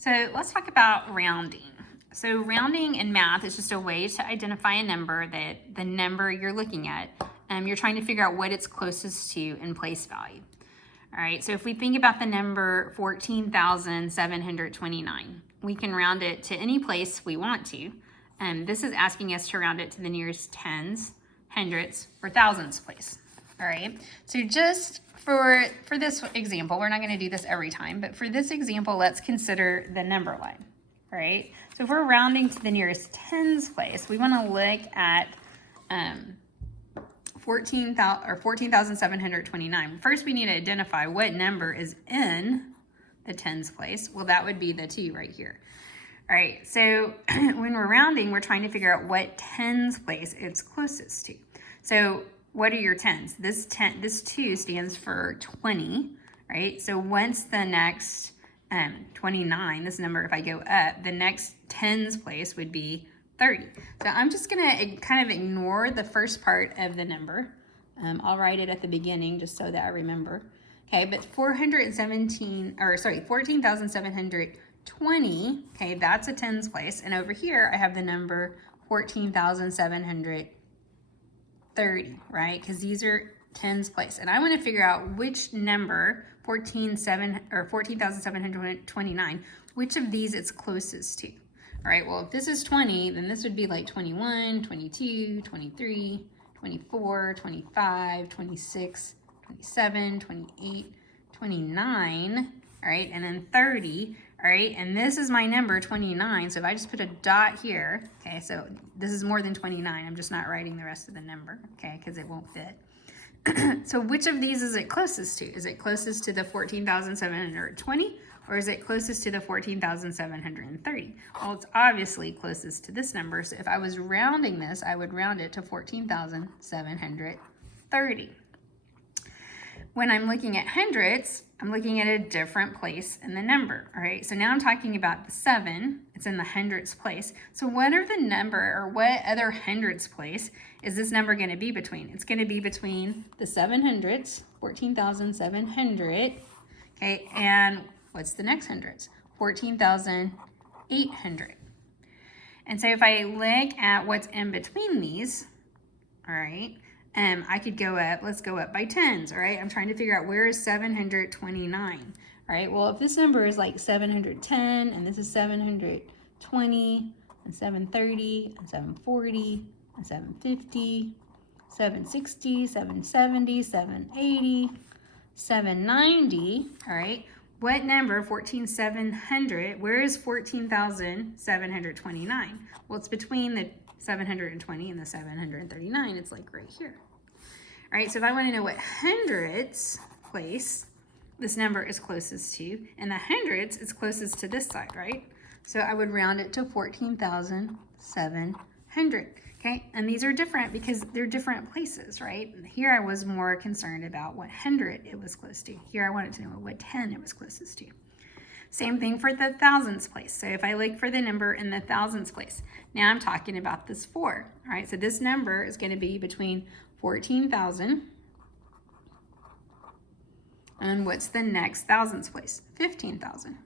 So let's talk about rounding. So rounding in math is just a way to identify a number that the number you're looking at, you're trying to figure out what it's closest to in place value. All right, so if we think about the number 14,729, we can round it to any place we want to. This is asking us to round it to the nearest tens, hundredths, or thousands place. All right, so just for this example, we're not going to do this every time, but for this example, let's consider the number line. All right, so if we're rounding to the nearest tens place, we want to look at 14,729. First, we need to identify what number is in the tens place. Well, that would be the 2 right here. All right, so when we're rounding, we're trying to figure out what tens place it's closest to. So what are your tens? This 2 stands for 20, right? So once the next 29, this number, if I go up, the next tens place would be 30. So I'm just gonna kind of ignore the first part of the number. I'll write it at the beginning just so that I remember. Okay, but 14,720, okay, that's a tens place. And over here, I have the number 14,730, right? Because these are tens place. And I want to figure out which number, 14,729, which of these it's closest to. All right, well, if this is 20, then this would be like 21, 22, 23, 24, 25, 26, 27, 28, 29, all right, and then 30, all right, and this is my number, 29, so if I just put a dot here, okay, so this is more than 29, I'm just not writing the rest of the number, okay, because it won't fit. So which of these is it closest to? Is it closest to the 14,720, or is it closest to the 14,730? Well, it's obviously closest to this number, so if I was rounding this, I would round it to 14,730. When I'm looking at hundredths, I'm looking at a different place in the number, all right? So now I'm talking about the 7, it's in the hundredths place. So what are the number, or what other hundredths place is this number gonna be between? It's gonna be between the 7 hundredths, 14,700, okay, and what's the next hundredths? 14,800. And so if I look at what's in between these, all right, I could go up, let's go up by tens, all right? I'm trying to figure out where is 729, all right? Well, if this number is like 710, and this is 720, and 730, and 740, and 750, 760, 770, 780, 790, all right? What number, 14,700, where is 14,729? Well, it's between the 720 and the 739. It's like right here. All right, so if I want to know what hundredths place this number is closest to, and the hundredths is closest to this side, right? So I would round it to 14,700. Okay, and these are different because they're different places, right? Here I was more concerned about what hundred it was close to. Here I wanted to know what 10 it was closest to. Same thing for the thousands place. So if I look for the number in the thousands place, now I'm talking about this 4. All right, so this number is going to be between 14,000 and what's the next thousands place? 15,000.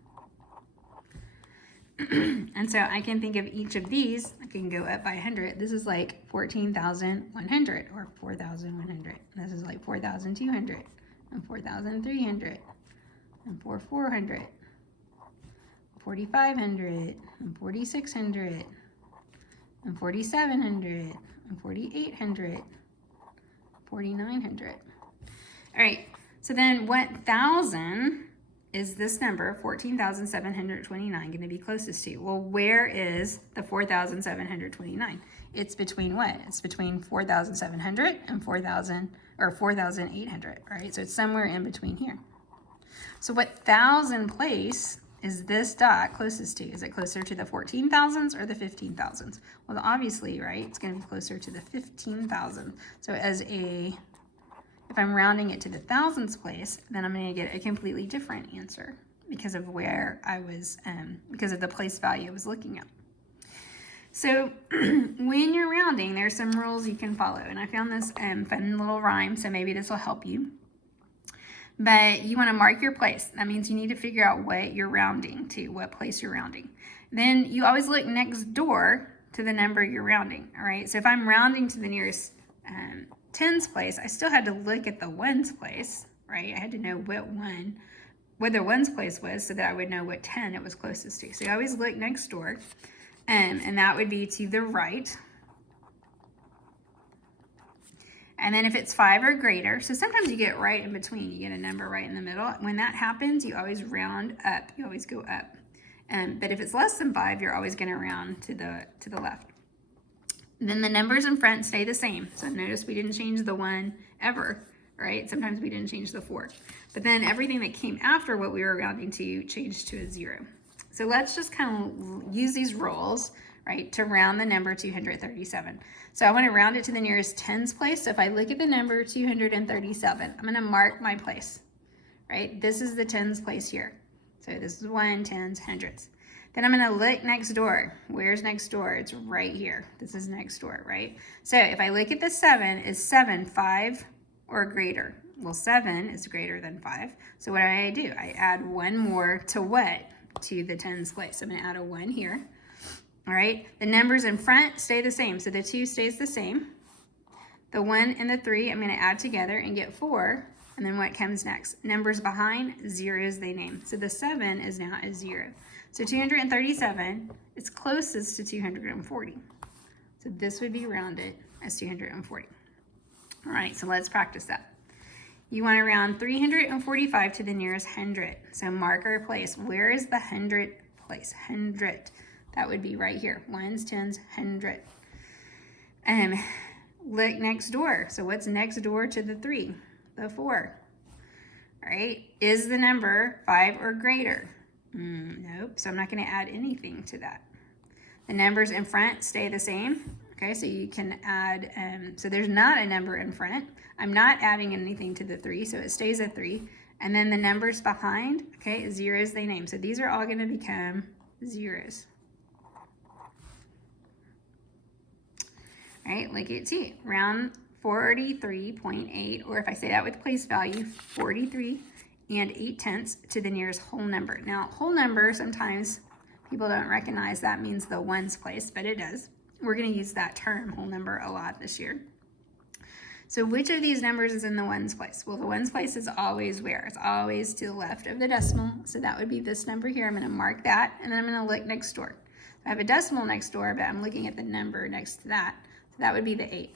And so I can think of each of these, I can go up by 100. This is like 14,100 or 4,100. This is like 4,200 and 4,300 and 4,400, 4,500 and 4,600 and 4,700 and 4,800, 4,900. All right, so then what thousand is this number, 14,729, going to be closest to? Well, where is the 4,729? It's between what? It's between 4,700 and 4,000 or 4,800, right? So it's somewhere in between here. So what thousand place is this dot closest to? Is it closer to the 14,000s or the 15,000s? Well, obviously, right, it's going to be closer to the 15,000. So if I'm rounding it to the thousands place, then I'm going to get a completely different answer because of where I was, because of the place value I was looking at. So when you're rounding, there's some rules you can follow. And I found this fun little rhyme, so maybe this will help you. But you want to mark your place. That means you need to figure out what you're rounding to, what place you're rounding. Then you always look next door to the number you're rounding, all right? So if I'm rounding to the nearest tens place, I still had to look at the ones place, right? I had to know what the ones place was so that I would know what 10 it was closest to. So you always look next door, and that would be to the right. And then if it's 5 or greater, so sometimes you get right in between, you get a number right in the middle. When that happens, you always round up, you always go up. But if it's less than 5, you're always gonna round to the left. Then the numbers in front stay the same. So notice we didn't change the 1 ever, right? Sometimes we didn't change the 4. But then everything that came after what we were rounding to changed to a 0. So let's just kind of use these rules, right, to round the number 237. So I want to round it to the nearest tens place. So if I look at the number 237, I'm going to mark my place, right? This is the tens place here. So this is 1, tens, hundreds. Then I'm going to look next door. Where's next door? It's right here. This is next door, right? So if I look at the 7, is 7 5 or greater? Well, 7 is greater than 5. So what do? I add 1 more to what? To the tens place. I'm going to add a 1 here. All right, the numbers in front stay the same. So the 2 stays the same. The 1 and the 3, I'm going to add together and get 4. And then what comes next? Numbers behind, zeros they name. So the 7 is now a 0. So 237 is closest to 240. So this would be rounded as 240. All right, so let's practice that. You want to round 345 to the nearest hundred. So mark our place. Where is the hundred place? Hundred. That would be right here. Ones, tens, hundred. Look next door. So what's next door to the 3? The 4. All right. Is the number 5 or greater? Nope. So I'm not going to add anything to that. The numbers in front stay the same. Okay, so you can add, so there's not a number in front. I'm not adding anything to the 3, so it stays a 3. And then the numbers behind, okay, zeros they name. So these are all going to become zeros. All right, look at T. Round 43.8, or if I say that with place value, 43 and 8/10 to the nearest whole number. Now, whole number, sometimes people don't recognize that means the ones place, but it does. We're going to use that term, whole number, a lot this year. So which of these numbers is in the ones place? Well, the ones place is always where? It's always to the left of the decimal. So that would be this number here. I'm going to mark that, and then I'm going to look next door. I have a decimal next door, but I'm looking at the number next to that. So that would be the 8.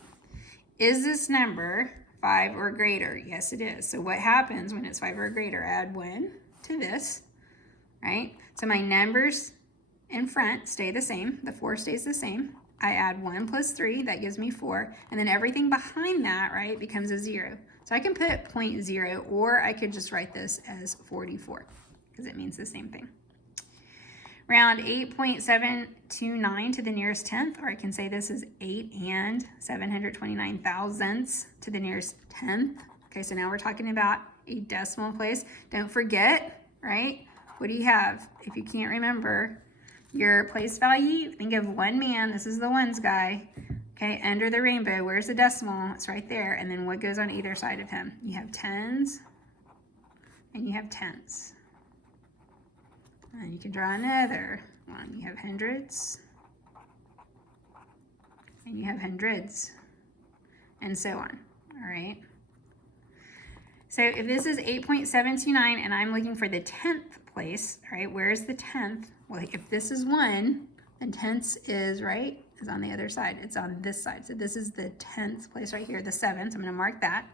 Is this number 5 or greater? Yes, it is. So what happens when it's 5 or greater? Add 1 to this, right? So my numbers in front stay the same. The 4 stays the same. I add 1 plus 3, that gives me 4, and then everything behind that, right, becomes a 0. So I can put 0.0, or I could just write this as 44, because it means the same thing. Round 8.729 to the nearest tenth, or I can say this is 8 and 729 thousandths to the nearest tenth. Okay, so now we're talking about a decimal place. Don't forget, right, what do you have? If you can't remember your place value, think of one man. This is the ones guy. Okay, under the rainbow, where's the decimal? It's right there. And then what goes on either side of him? You have tens and you have tenths. And you can draw another one. You have hundreds and you have hundreds and so on. All right. So if this is 8.729 and I'm looking for the 10th place, all right, where's the 10th? Well, if this is 1, then tenths is, right, is on the other side. It's on this side. So this is the 10th place right here, the 7th. I'm going to mark that.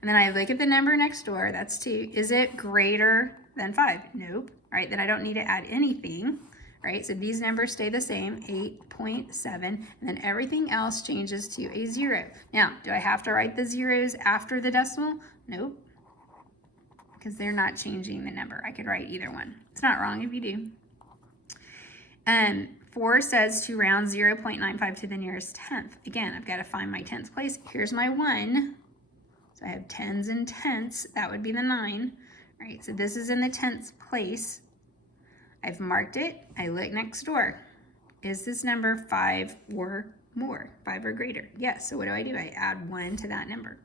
And then I look at the number next door. That's 2. Is it greater than 5? Nope. All right, then I don't need to add anything. Right, so these numbers stay the same, 8.7, and then everything else changes to a 0. Now, do I have to write the zeros after the decimal? Nope, because they're not changing the number. I could write either one. It's not wrong if you do. 4 says to round 0.95 to the nearest tenth. Again, I've got to find my 10th place. Here's my 1. So I have tens and tenths. That would be the 9. All right, so this is in the 10th place. I've marked it. I look next door. Is this number 5 or more? 5 or greater? Yes. So what do? I add 1 to that number.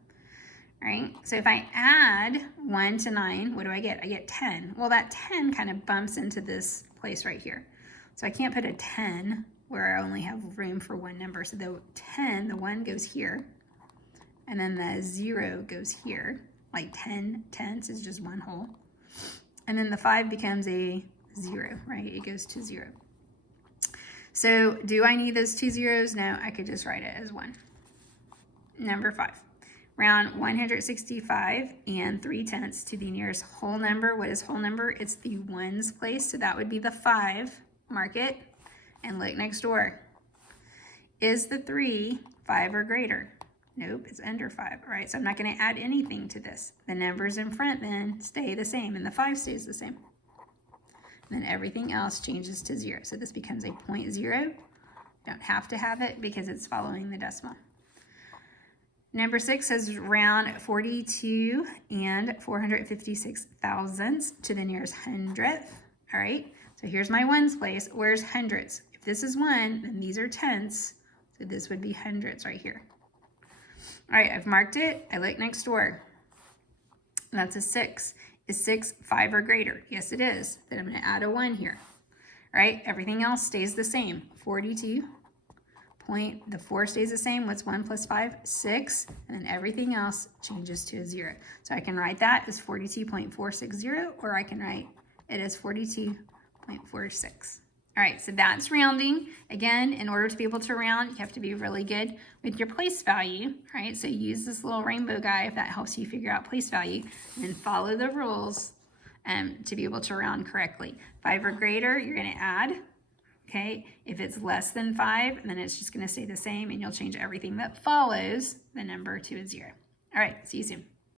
All right, so if I add 1 to 9, what do I get? I get 10. Well, that 10 kind of bumps into this place right here. So I can't put a 10 where I only have room for one number. So the 10, the 1 goes here, and then the 0 goes here, like 10 tenths is just one whole. And then the 5 becomes a 0, right? It goes to 0. So do I need those 2 zeros? No, I could just write it as 1. Number 5. Round 165 and 3/10 to the nearest whole number. What is whole number? It's the ones place, so that would be the 5. Mark it and look next door. Is the 3 5 or greater? Nope, it's under 5. All right, so I'm not going to add anything to this. The numbers in front then stay the same, and the 5 stays the same. And then everything else changes to 0. So this becomes a 0.0. Don't have to have it because it's following the decimal. Number 6 says round 42 and 456 thousandths to the nearest hundredth. All right, so here's my ones place. Where's hundredths? If this is 1, then these are tenths. So this would be hundredths right here. All right, I've marked it. I look next door. That's a 6. Is 6 5 or greater? Yes, it is. Then I'm going to add a 1 here. All right, everything else stays the same. 42. The 4 stays the same. What's 1 plus 5? 6. And then everything else changes to a 0. So I can write that as 42.460, or I can write it as 42.46. All right, so that's rounding. Again, in order to be able to round, you have to be really good with your place value, right? So use this little rainbow guy if that helps you figure out place value, and then follow the rules to be able to round correctly. 5 or greater, you're going to add. Okay, if it's less than 5, then it's just going to stay the same, and you'll change everything that follows the number to a 0. All right, see you soon.